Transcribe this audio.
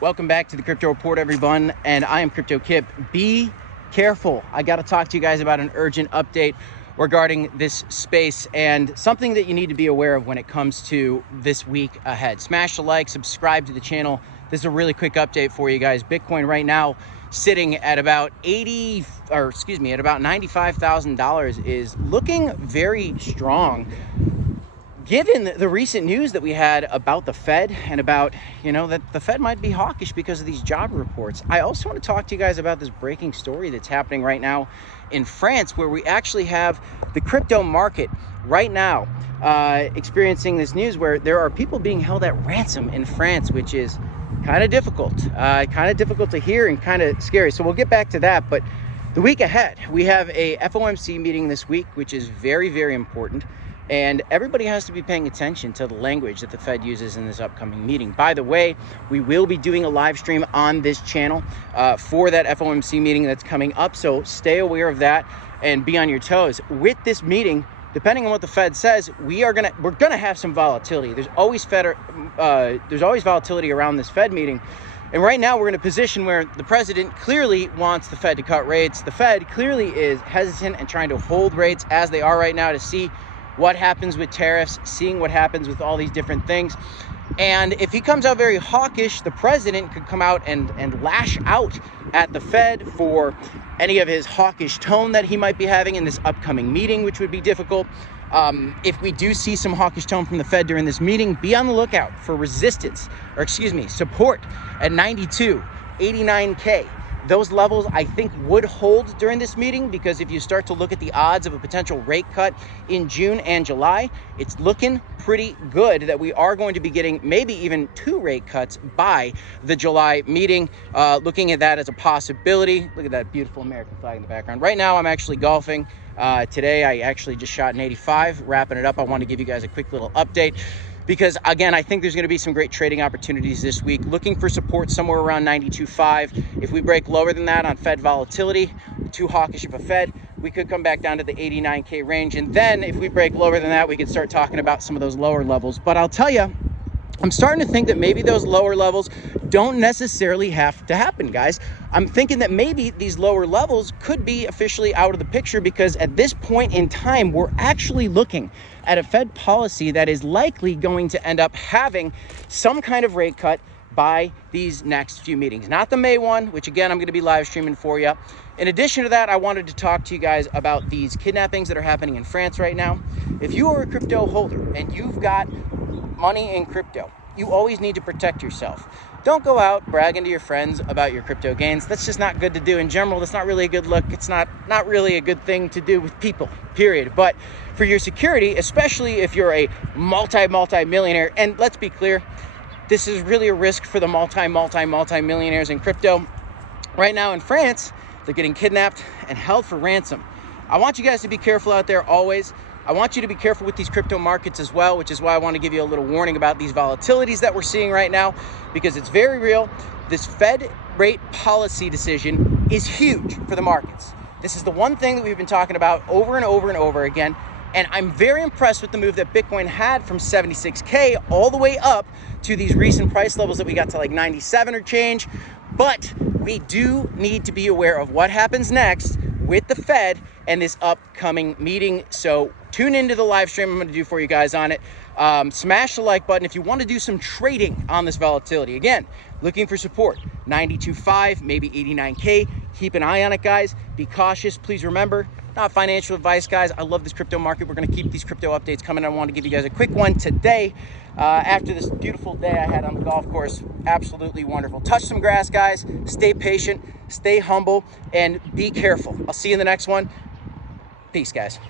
Welcome back to the Crypto Report, everyone, and I am Crypto Kip. Be careful. I got to talk to you guys about an urgent update regarding this space and something that you need to be aware of when it comes to this week ahead. Smash the like, subscribe to the channel. This is a really quick update for you guys. Bitcoin right now sitting at about $95,000 is looking very strong. Given the recent news that we had about the Fed and about, that the Fed might be hawkish because of these job reports, I also want to talk to you guys about this breaking story that's happening right now in France, where we actually have the crypto market right now experiencing this news where there are people being held at ransom in France, which is kind of difficult to hear and kind of scary. So we'll get back to that. But the week ahead, we have a FOMC meeting this week, which is very, very important. And everybody has to be paying attention to the language that the Fed uses in this upcoming meeting. By the way, we will be doing a live stream on this channel for that FOMC meeting that's coming up. So stay aware of that and be on your toes. With this meeting, depending on what the Fed says, we're gonna have some volatility. There's always volatility around this Fed meeting. And right now we're in a position where the president clearly wants the Fed to cut rates. The Fed clearly is hesitant and trying to hold rates as they are right now to see what happens with tariffs, seeing what happens with all these different things. And if he comes out very hawkish, the president could come out and lash out at the Fed for any of his hawkish tone that he might be having in this upcoming meeting, which would be difficult. If we do see some hawkish tone from the Fed during this meeting, be on the lookout for support at 92, 89K. Those levels, I think, would hold during this meeting, because if you start to look at the odds of a potential rate cut in June and July, it's looking pretty good that we are going to be getting maybe even 2 rate cuts by the July meeting. Looking at that as a possibility. Look at that beautiful American flag in the background. Right now, I'm actually golfing. Today, I actually just shot an 85. Wrapping it up, I want to give you guys a quick little update, because again, I think there's going to be some great trading opportunities this week. Looking for support somewhere around 92.5. If we break lower than that on Fed volatility, too hawkish of a Fed, we could come back down to the 89K range. And then if we break lower than that, we could start talking about some of those lower levels. But I'll tell you, I'm starting to think that maybe those lower levels don't necessarily have to happen, guys. I'm thinking that maybe these lower levels could be officially out of the picture, because at this point in time, we're actually looking at a Fed policy that is likely going to end up having some kind of rate cut by these next few meetings. Not the May one, which again, I'm going to be live streaming for you. In addition to that, I wanted to talk to you guys about these kidnappings that are happening in France right now. If you are a crypto holder and you've got money in crypto, you always need to protect yourself. Don't go out bragging to your friends about your crypto gains. That's just not good to do in general. That's not really a good look. It's not really a good thing to do with people, period. But for your security, especially if you're a multi-millionaire, and let's be clear, this is really a risk for the multi-millionaires in crypto. Right now in France, they're getting kidnapped and held for ransom. I want you guys to be careful out there always. I want you to be careful with these crypto markets as well, which is why I want to give you a little warning about these volatilities that we're seeing right now, because it's very real. This Fed rate policy decision is huge for the markets. This is the one thing that we've been talking about over and over and over again. And I'm very impressed with the move that Bitcoin had from 76K all the way up to these recent price levels that we got to like 97 or change. But we do need to be aware of what happens next with the Fed and this upcoming meeting. So tune into the live stream I'm going to do for you guys on it. Smash the like button if you want to do some trading on this volatility. Again, looking for support, 92.5, maybe 89K. Keep an eye on it, guys. Be cautious. Please remember, not financial advice, guys. I love this crypto market. We're going to keep these crypto updates coming. I want to give you guys a quick one today after this beautiful day I had on the golf course. Absolutely wonderful. Touch some grass, guys. Stay patient, stay humble, and be careful. I'll see you in the next one. Peace, guys.